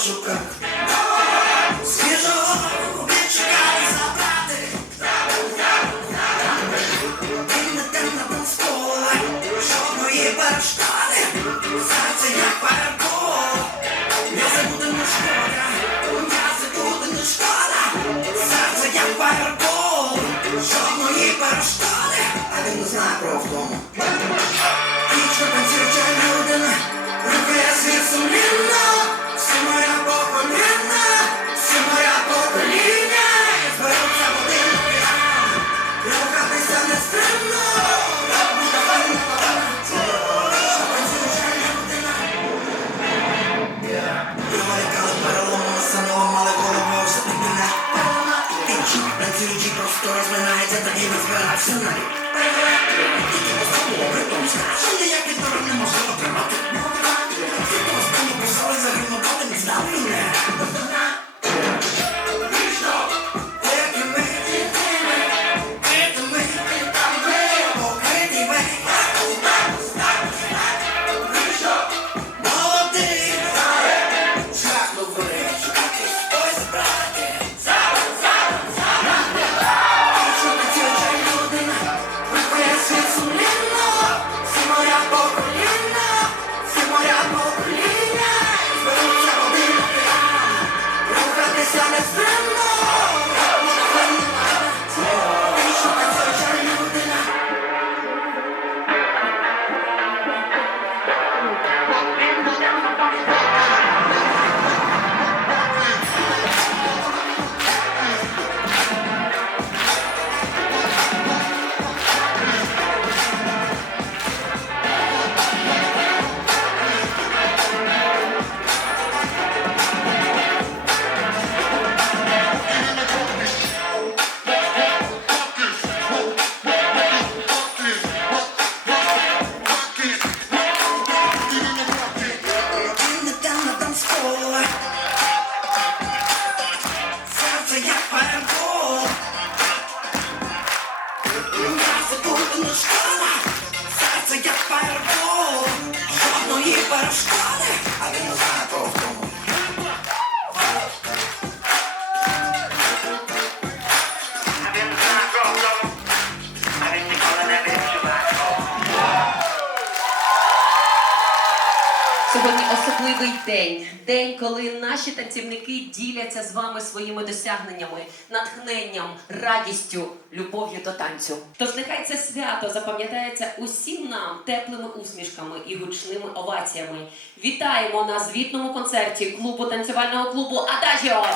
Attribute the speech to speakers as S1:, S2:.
S1: пошуках. Свіжого рукичка забрати. На танцполе, жодної перштани. Серце як перекол. М'язи буде не шкода, м'язи буде не шкода. Серце як перекол, жодної перштани. А він не знає про втому. Нічого танцююча людина, руки світ сумлі. Тільки поступово притом страшно, ніякий дорог не може отримати.
S2: Сьогодні особливий день. День, коли наші танцівники діляться з вами своїми досягненнями, натхненням, радістю, любов'ю до танцю. Тож нехай це свято запам'ятається усім нам теплими усмішками і гучними оваціями. Вітаємо на звітному концерті клубу танцювального клубу Адажіо!